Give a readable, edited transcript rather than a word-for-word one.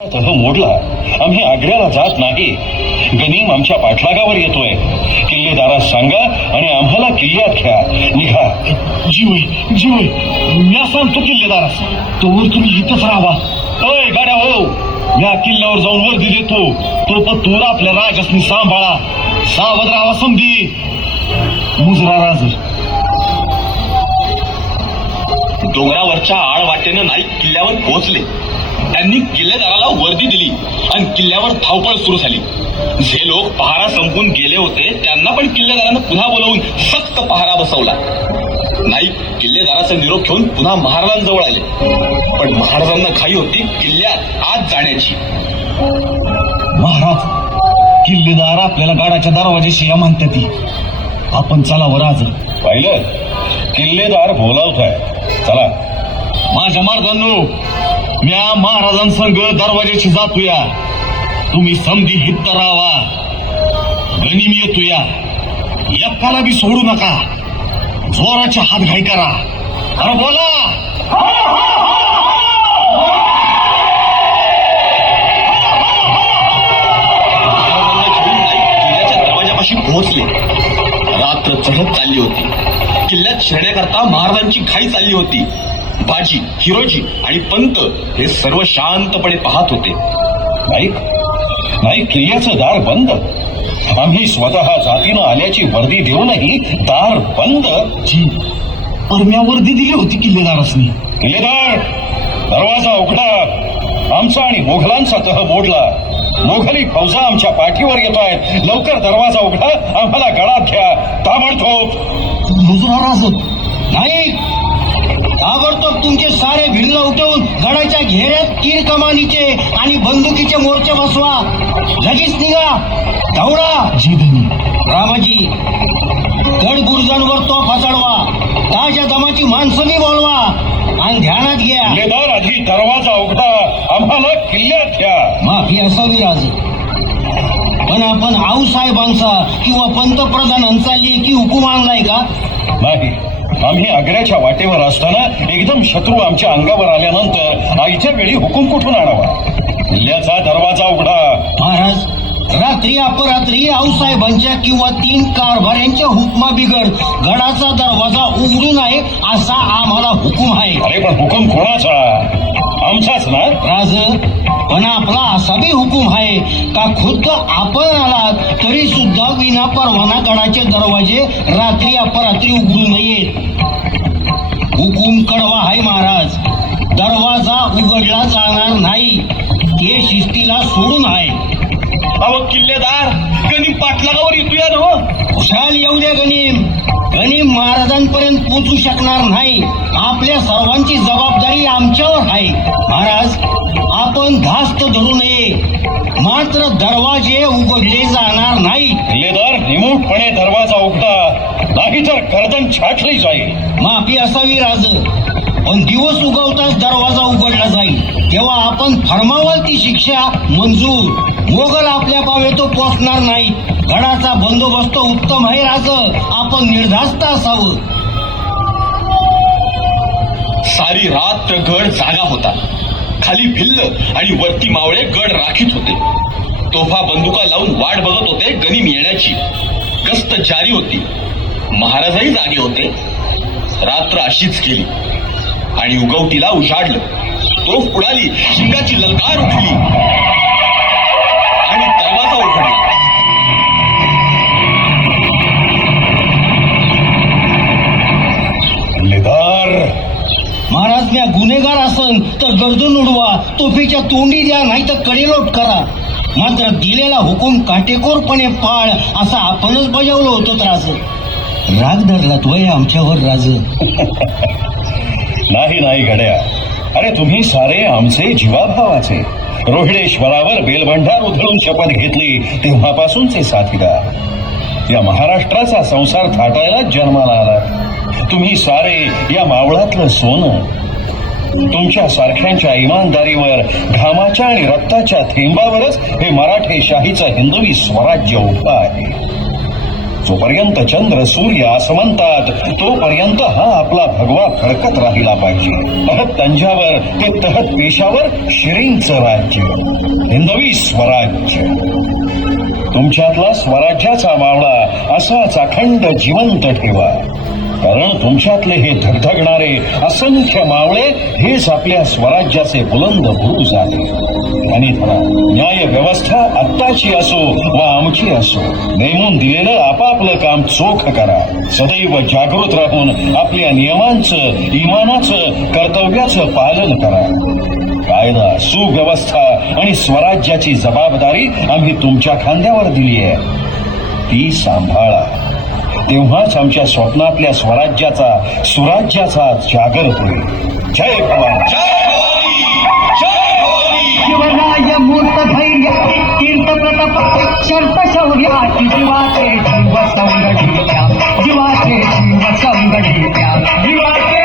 तह मोडला. आम्ही आग्र्याला जात नाही. गनीम आमच्या पाठलागावर येतोय. किल्लेदारास सांगा आणि आम्हाला किल्ल्यात घ्या. निघा. जीवय म्या सांगतो किल्लेदारास, तोवर तुम्ही इथंच राहा. अय गाड्या हो, म्या किल्ल्यावर जाऊन वर्दी देतो. तो पत्तूर आपल्या राजासनी सांभाळा. सावध राहावा समधी. मुजरा राज. डोंगरावरच्या आळवाटेनं नाईक किल्ल्यावर पोहोचले. त्यांनी किल्लेदाराला वर्दी दिली आणि किल्ल्यावर धावपळ सुरू झाली. जे लोक पहारा संपून गेले होते त्यांना पण किल्लेदारानं पुन्हा बोलावून सक्त पहारा बसवला. नाईक किल्लेदाराचा निरोप घेऊन पुन्हा महाराजांजवळ आले. पण महाराजांना घाई होती किल्ल्यात आत जाण्याची. महाराज, किल्लेदार आपल्याला गाडाच्या दरवाजाशी या म्हणतात. आपण चलावर राज. पाहिलं, किल्लेदार बोलावताय. चला. माझ्या मार्गांनो, म्या महाराजांसंग दरवाजाशी जातोया. तुम्ही समधी हित राहावा. गनिम येतोया. एकाला बी सोडू नका. जोराचे हात घाई करा. अरे बोला. महाराजांना घेऊन नाईक किल्ल्याच्या दरवाजापाशी पोहोचले. रात्र चढत चालली होती. किल्ल्यात शिरण्याकरता महाराजांची घाई चालली होती. बाजी, हिरोजी आणि पंत हे सर्व शांतपणे पाहत होते. नाईक, किल्ल्याचं दार बंद. आम्ही स्वतः जातीनं आल्याची वर्दी देऊनही दार बंद. जी, परम्या वर्दी दिली होती किल्लेदारासनी. किल्लेदार, दरवाजा उघडा. आमचा आणि मोघलांचा तह मोडला. मोघली फौजा आमच्या पाठीवर येत आहेत. लवकर दरवाजा उघडा. आम्हाला गळात घ्या. ताबडतोब. मुजरा राज. नाही, ताबडतोब तुमचे सारे भिल्ल उठवून गडाच्या घेऱ्यात तीर कमानीचे आणि बंदुकीचे मोर्चे बसवा. लगेच निघा. दौडा. जी धनी. रामाजी, गड बुरुजांवर तोफा चढवा. ताज्या दमाची माणसंही बोलवा आणि ध्यानात घ्या. किल्लेदार, आधी दरवाजा उघडा. आम्हाला किल्ल्यात घ्या. माफी असावी राज, पण आपण आऊसाहेबांचा किंवा पंतप्रधानांचा लेखी हुकूम आणलाय का? नाही. आम्ही आग्र्याच्या वाटेवर असताना एकदम शत्रू आमच्या अंगावर आल्यानंतर आईच्या वेळी हुकूम कुठून आणावा? किल्ल्याचा दरवाजा उघडा. महाराज, रात्री अपरात्री आऊसाहेबांच्या किंवा 3 कारभाऱ्यांच्या हुकमा बिगड गडाचा दरवाजा उघडू नये असा आम्हाला हुकूम आहे. अरे पण हुकूम कोणाचा? आमचाच ना राज, पण आपला असा बी हुकूम आहे का खुद्द आपण आलात तरी सुद्धा विना परवाना गडाचे दरवाजे रात्री अपरात्री उघडू नयेत. हुकूम कडवा आहे महाराज. दरवाजा उघडला जाणार नाही. ते शिस्तीला सोडून आहे. अहो किल्लेदार, गनिम पाठलागावर येतोया ना. खुशाल येऊ द्या गनिम. गनिम महाराजांपर्यंत पोहोचू शकणार नाही. आपल्या सर्वांची जबाबदारी आमच्यावर आहे. महाराज, आपण धास्त धरू नये. मात्र दरवाजे उघडले जाणार नाही. किल्लेदार, निमूटपणे दरवाजा उघडा. नाहीतर गर्दन छाटली जाईल. माफी असावी राज, पण दिवस उगवताच दरवाजा उघडला जाईल. तेव्हा आपण फरमावाल ती शिक्षा मंजूर. मोगल आपल्या पावेतो पोचणार नाही. गडाचा बंदोबस्त उत्तम आहे राज. आपण निर्धास्त असावं. सारी रात्र गड जागा होता. खाली भिल्ल आणि वरती मावळे गड राखीत होते. तोफा बंदुका लावून वाट बघत होते गनिम येण्याची. गस्त जारी होती. महाराजही जागे होते. रात्र अशीच गेली आणि उगवतीला उजाडलं. तोफ उडाली, शिंगाची ललकार उठली आणि दरवाजा उघडला. किल्लेदार, महाराज, म्या गुन्हेगार असन तर गर्दन उडवा. तोफीच्या तोंडी द्या, नाही तर कडेलोट करा. मात्र दिलेला हुकूम काटेकोरपणे पाळ असा आपणच बजावलं होतं. राज, राग धरला तोय आमच्यावर राज. नाही गड्या. अरे तुम्ही सारे आमचे जीवाभावाचे. रोहिडेश्वरावर बेलभंडार उधळून शपथ घेतली तेव्हापासूनचे साथीदार. या महाराष्ट्राचा संसार थाटायला जन्माला आला. तुम्ही सारे या मावळातलं सोनं. तुमच्या सारख्यांच्या इमानदारीवर, घामाच्या आणि रक्ताच्या थेंबावरच हे मराठे शाहीचं हिंदवी स्वराज्य उभं आहे. जोपर्यंत चंद्र सूर्य आसमंतात तोपर्यंत हा आपला भगवा फडकत राहिला पाहिजे. तहत तंजावर ते तहत पेशावर श्रींचं राज्य, हिंदवी स्वराज्य. तुमच्यातला स्वराज्याचा मावळा असाच अखंड जिवंत ठेवा. कारण तुमच्यातले हे धगधगणारे असंख्य मावळे हेच आपल्या स्वराज्याचे बुलंद बुरुज आहे. आणि न्याय व्यवस्था आत्ताची असो वा आमची असो, नेमून दिलेलं आपापलं काम चोख करा. सदैव जागृत राहून आपल्या नियमांचं, इमानाचं, कर्तव्याचं पालन करा. कायदा, सुव्यवस्था आणि स्वराज्याची जबाबदारी आम्ही तुमच्या खांद्यावर दिली आहे, ती सांभाळा. तेव्हाच आमच्या स्वप्नातल्या स्वराज्याचा, सुराज्याचा जागर होईल. जय भवानी, जय भवानी, जय भवानी. शिवराय मूर्त धैर्य कीर्त प्रताप शर्त शौर्याची जीवाचे जीव संगडीच्या, जीवाचे जीव संगडीच्या, जीवाचे